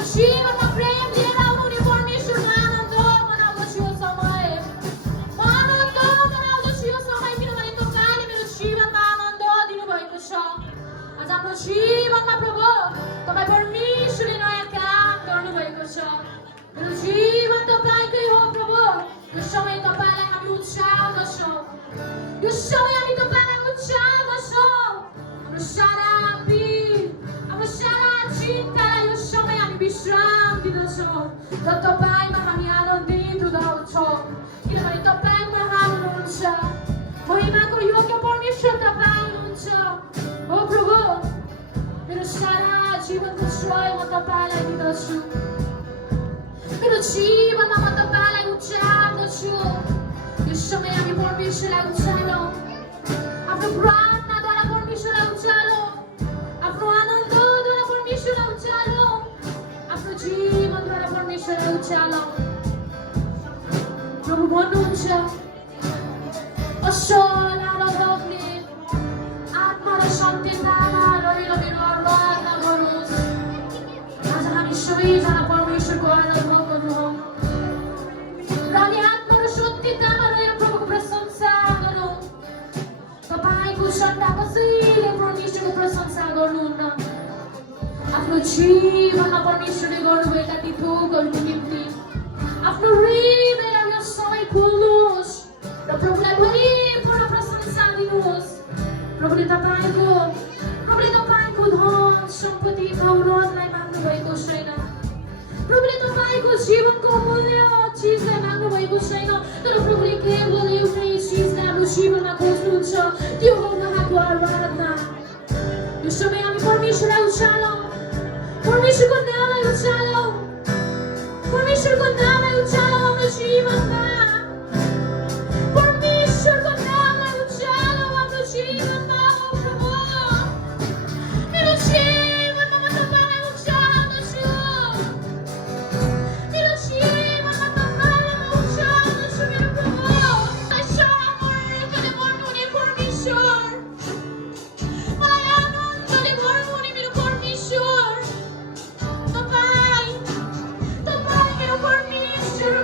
जीवन में प्रेम लिएर आउने परमेश्वरको आनन्द बनाउँदछु यो समय। म आनन्द बनाउँदछु यो समय किनभने तपाईले मेरो जीवनमा आनन्द दिनुभएको छ। आज हाम्रो जीवनमा प्रभु तपाई परमेश्वरले नयाँ काम गर्नुभएको छ। मेरो जीवन तपाईकै हो प्रभु। यो समय तपाईलाई हामी उचाल्दछौँ। यो समय हामी तपाईलाई उचाल्दछौँ। हाम्रो सारा पीर, हाम्रो सारा चिन्तालाई यो समय हामी विश्राम दिँदछौँ र तपाईमा हामी आनन्दित हुँदछौँ किनभने तपाई महान हुनुहुन्छ। महिमाको योग्य परमेश्वर तपाई हुनुहुन्छ। हो प्रभु, मेरो सारा जीवनको श्रेय म तपाईलाई दिँदछु। मेरो जीवनमा म तपाईलाई उचाल्दछु। यो समय हामी परमेश्वरलाई उचालौँ। आफ्नो प्रार्थनाद्वारा परमेश्वरलाई उचालौँ। आफ्नो आनन्दद्वारा परमेश्वरलाई उचालौँ। आफ्नो जीवनद्वारा परमेश्वरलाई उचालौँ। प्रभु भन्नुहुन्छ, असल आराधकले आत्मा र सत्यतामा रहेर मेरो आराधना गरोस्। आज हामी सबैजना परमेश्वरको आराधकहरू हौँ र हामी आत्मा र सत्यतामा रहेर प्रभुको प्रशंसा गरौँ। तपाईको सट्टा कसैले परमेश्वरको प्रशंसा गर्नुहुन्न। आफ्नो जीवनमा परमेश्वरले गर्नुभएका ती थोकहरूको निम्ति आफ्नो हृदय यो समय खोल्नुहोस् र प्रभुलाई भरिपूर्ण प्रशंसा दिनुहोस्। प्रभुले तपाईको धन सम्पत्ति दौलतलाई माग्नु भएको छैन। प्रभुले तपाईको जीवनको मूल्य चिजलाई माग्नु भएको छैन। तर प्रभुले केवल एउटै चिजलाई हाम्रो जीवनमा खोज्नुहुन्छ, त्यो हो उहाँको आराधना। यो समय हामी परमेश्वरलाई उचालौँ। परमेश्वरको नामलाई उचालौँ। परमेश्वरको नामलाई उचालौँ हाम्रो जीवनमा। परमेश्वरको नामलाई उचालौँ हाम्रो जीवनमा। हो प्रभु, मेरो जीवनमा म तपाईलाई उचाल्दछु। मेरो जीवनमा तपाईलाई म उचाल्दछु मेरो प्रभु। मलाई सामर्थ्यले भर्नुहुने परमेश्वर, मलाई आनन्दले भर्नुहुने मेरो परमेश्वर, तपाईँ मेरो परमेश्वर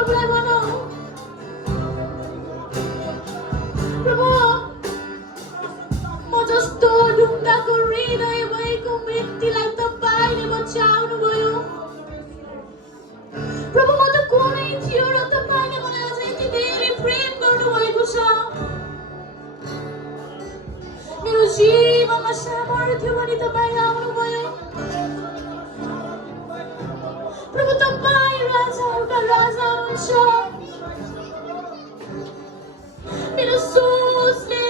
problema no. Prabhu, mo जस्तो ढुङ्गाको हृदय भएको व्यक्तिलाई तपाईँले बचाउनुभयो। प्रभु, म त कुनै थियो र तपाईँले मलाई अझै यति धेरै प्रेम गर्नुभएको छ। मेरो जीवनमा सामर्थ्य पनि तपाईँ आउनुभयो। प्रभु, तपाईँ राजाहरूका राजा हुनुहुन्छ। मेरो सोचले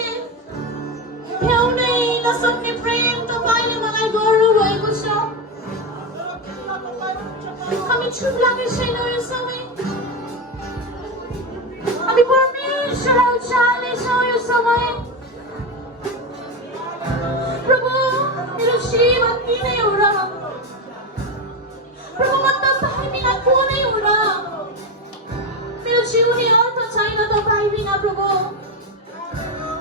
भ्याउनै नसक्ने प्रेम तपाईले मलाई गर्नुभएको छ। हामी चुप लागेको छैनौँ यो समय। हामी परमेश्वरलाई उचाल्नेछौँ यो समय। प्रभु, मेरो जीवन तिनै हो र प्रभु, म तपाईँ बिना कुनै हो र मेरो जिउने अर्थ छैन तपाईँ बिना। प्रभु,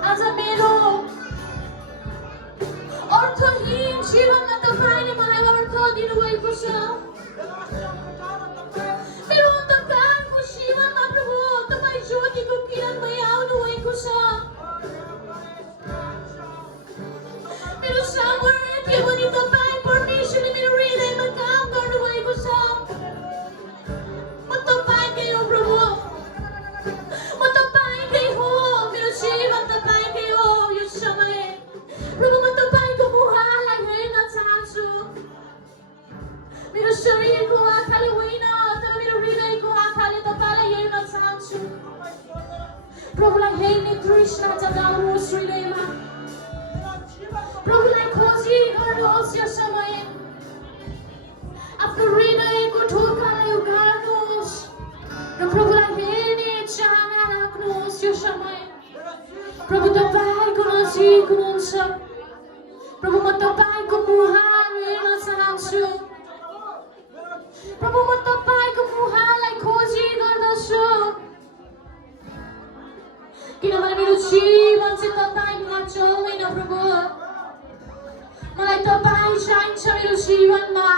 आज मेरो अर्थहीन जीवनमा तपाईँले मलाई अर्थ दिनुभएको छ। मेरो अन्धकारको जीवनमा प्रभु तपाईँ ज्योतिको किरण भई आउनुभएको छ। मेरो सामर्थ्य पनि तपाईँ परमेश्वरले मेरो हृदयमा काम गर्नुभएको छ। म तपाईँकै हो प्रभु, म तपाईँकै हो। मेरो जीवन तपाईँकै हो यो समय। प्रभु, म तपाईँको मुहारलाई हेर्न चाहन्छु। मेरो शरीरको आँखाले होइन तर मेरो हृदयको आँखाले तपाईँलाई हेर्न चाहन्छु। प्रभुलाई हेर्ने तृष्णा जगाउनुहोस् हृदयमा। प्रभुलाई खोजी गर्नुहोस् यो समय। आफ्नो हृदयको ढोकालाई उघार्नुहोस् र प्रभुलाई हेर्ने चाहना राख्नुहोस् यो समय। प्रभु, तपाईँको नजिक हुनुहुन्छ। प्रभु, म तपाईँको मुहार हेर्न चाहन्छु। प्रभु, म तपाईँको मुहारलाई खोजी गर्दछु। किनभने मेरो जीवन चाहिँ तपाईँ बिना चल्दैन। प्रभु, मलाई तपाईँ चाहिन्छ मेरो जीवनमा।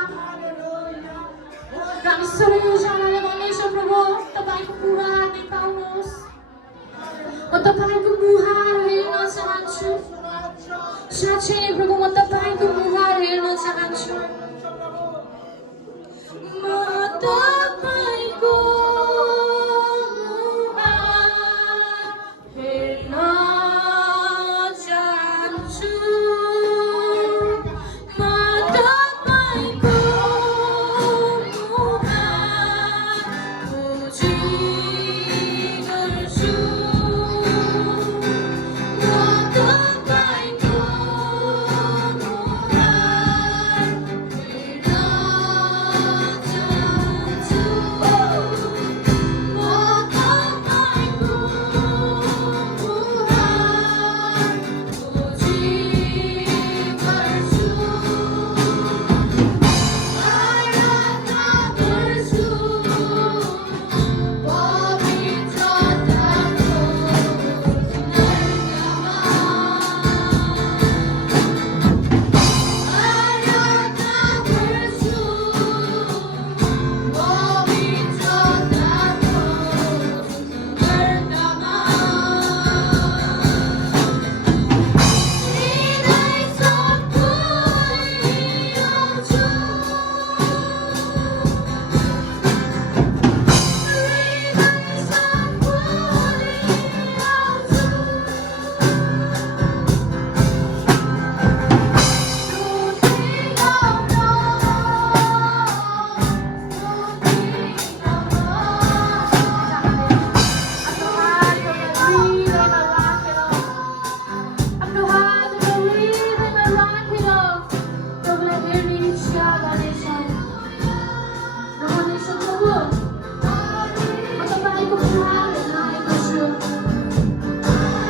र हामी सबैजनाले भन्नेछौँ प्रभु, तपाईँको मुहार देखाउनुहोस्। म तपाईँको मुहार हेर्न चाहन्छु। साँच्चै नै प्रभु, म तपाईँको मुहार हेर्न चाहन्छु। म तपाईँको मुहार हेर्न चाहन्छु।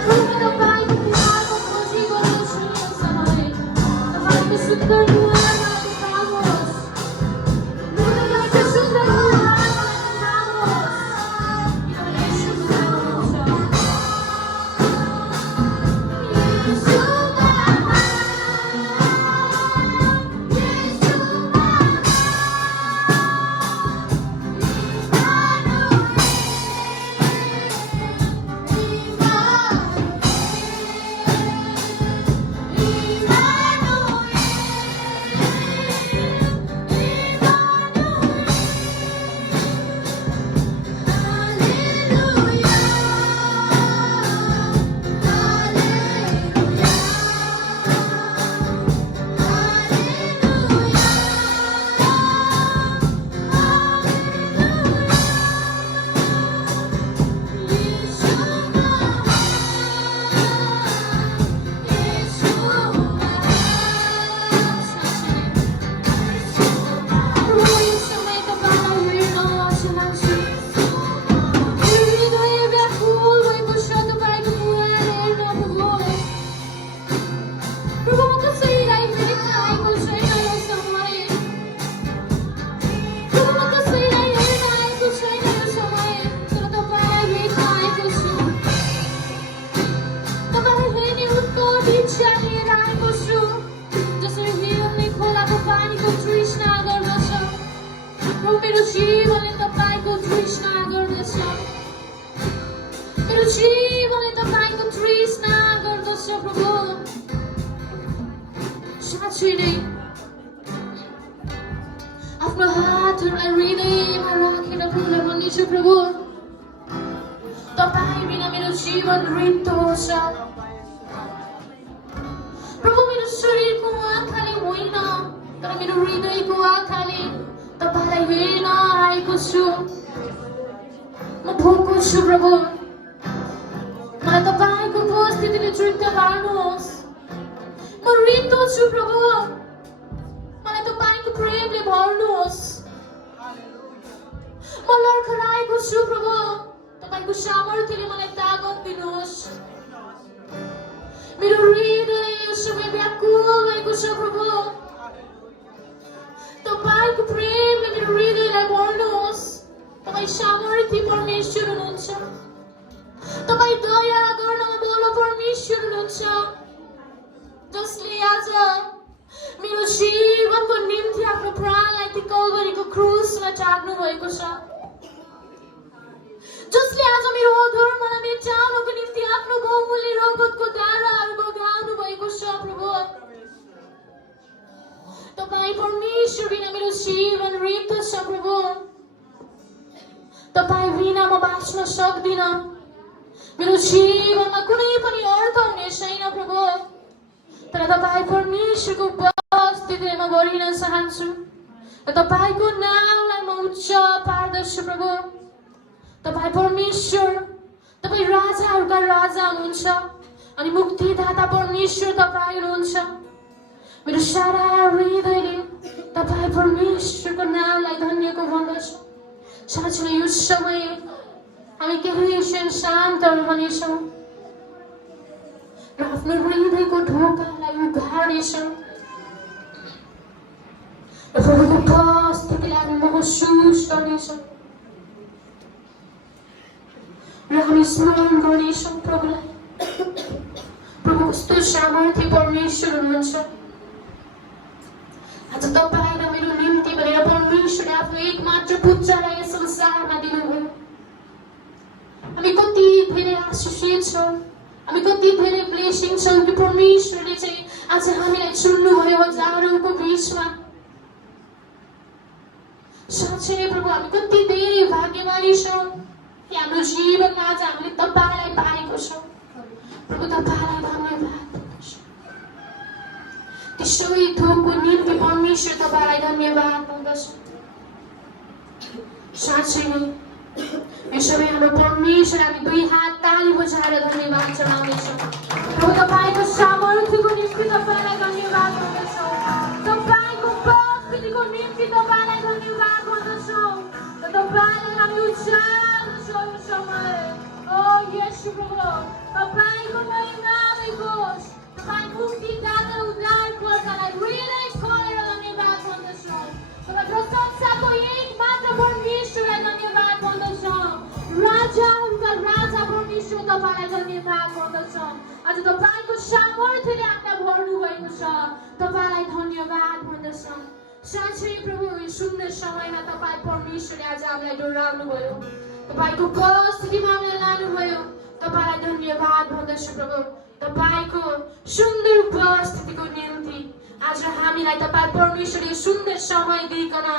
म तपाईँको मुहार खोजी गर्छु। म तपाईँको प्रभु मेरो जीवनले तपाईको तृष्णा गर्दछ मेरो जीवनले तपाईको तृष्णा गर्दछ प्रभु साँच्चै नै आफ्नो हातहरूलाई हृदयमा राखेर प्रभुलाई भन्नेछु प्रभु तपाईँ बिना मेरो जीवन रित्तो छ प्रभु मेरो शरीरको आँखाले होइन तर मेरो हृदयको आँखाले तपाईलाई हेर्न आएको छु म भोको छु प्रभु मलाई तपाईको उपस्थितिले तृप्त पार्नुहोस् म रित्तो छु प्रभु मलाई तपाईको प्रेमले भर्नुहोस् म लर्खराएको छु प्रभु तपाईको सामर्थ्यले मलाई तागत दिनुहोस् मेरो हृदय सबै व्याकुल भएको छ प्रभु तपाईको प्रेमले मेरो हृदयलाई भर्नुहोस् तपाई सामर्थ्य परमेश्वर हुनुहुन्छ तपाई दया गर्नमा बोलो परमेश्वर हुनुहुन्छ जसले आज मेरो जीवनको निम्ति आफ्नो प्राणलाई ती कल्भरीको क्रुसमा टाग्नु भएको छ जसले आज मेरो अधर्मलाई मेटाउनको निम्ति आफ्नो बहुमूल्य रगतको धाराहरू बगाउनु भएको छ प्रभु तपाईँ परमेश्वर बिना मेरो जीवन रित्तो छ प्रभु तपाईँ बिना म बाँच्न सक्दिन मेरो जीवनमा कुनै पनि अर्थ हुने छैन प्रभु तर तपाईँ परमेश्वरको उपस्थितिले म गरिन चाहन्छु र तपाईको नामलाई म उच्च पार्दछु प्रभु तपाईँ परमेश्वर तपाईँ राजाहरूका राजा हुनुहुन्छ अनि मुक्तिदाता परमेश्वर तपाईँ हुनुहुन्छ मेरो सारा हृदयले तपाईँ परमेश्वरको नामलाई धन्यको भन्दछु साँच्चै यो समय हामी केही क्षण शान्तहरू बनेछौँ र आफ्नो हृदयको ढोकालाई उघार्नेछौँ र प्रभुको उपस्थितिलाई हामी महसुस गर्नेछौँ र हामी स्मरण गर्नेछौँ प्रभुलाई प्रभु कस्तो सामर्थ्य परमेश्वर हुनुहुन्छ आज तपाईँ र मेरो निम्ति भनेर परमेश्वरले आफ्नो एकमात्र पुत्रलाई यस संसारमा दिनुभयो हामी कति धेरै आशिषित छौँ हामी कति धेरै ब्लेसिङ छौँ कि परमेश्वरले चाहिँ आज हामीलाई चुन्नुभयो हजारौँको बिचमा साँच्चै नै प्रभु हामी कति धेरै भाग्यमानी छौँ कि हाम्रो जीवनमा आज हामीले तपाईलाई पाएको छौँ प्रभु तपाईलाई धन्यवाद त्यसै थोकको निम्ति परमेश्वर तपाईलाई धन्यवाद भन्दछु साँच्चै नै यसरी हाम्रो परमेश्वर हामी दुई हात ताली बजाएर धन्यवाद चढाउँदैछौँ प्रभु तपाईको सामर्थ्यको निम्ति तपाईलाई धन्यवाद भन्दछौँ तपाईको उपस्थितिको निम्ति तपाईलाई धन्यवाद भन्दछौँ र तपाईलाई हामी उचाल्छौँ यो समय ओ येशू प्रभु तपाईको महिमामै होस् तपाईँ मुक्तिदाता उद्धारकर्तालाई हृदय खोलेर धन्यवाद भन्दछौँ तपाईँ प्रशंसाको एकमात्र परमेश्वरलाई धन्यवाद भन्दछौँ राजाहरूका राजा परमेश्वर तपाईलाई धन्यवाद भन्दछौँ आज तपाईको सामर्थ्यले हामीलाई भर्नु भएको छ तपाईलाई धन्यवाद भन्दछौँ साँच्चै प्रभु यो सुन्दर समयमा तपाईँ परमेश्वरले आज हामीलाई डोराउनु भयो तपाईको उपस्थितिमा हामीलाई लानुभयो तपाईलाई धन्यवाद भन्दछु प्रभु तपाईको सुन्दर उपस्थितिको निम्ति आज हामीलाई तपाईँ परमेश्वरले सुन्दर समय दिइकन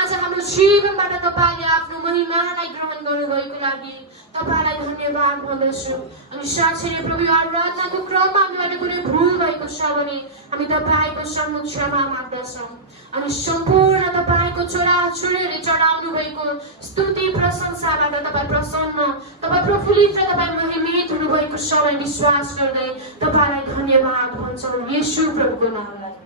आज हाम्रो जीवनबाट तपाईले आफ्नो महिमालाई ग्रहण गर्नुभएको लागि तपाईलाई धन्यवाद भन्दछु अनि साँच्चै नै प्रभु आराधनाको क्रममा हामीबाट कुनै भुल भएको छ भने हामी तपाईको सम्मुख क्षमा माग्दछौँ अनि सम्पूर्ण तपाईको छोराछोरीहरूले चढाउनु भएको स्तुति प्रशंसाबाट तपाईँ प्रसन्न तपाईँ प्रफुल्लित र तपाईँ महिमित हुनुभएको समय विश्वास गर्दै तपाईलाई धन्यवाद भन्छौँ येशू प्रभुको नाममा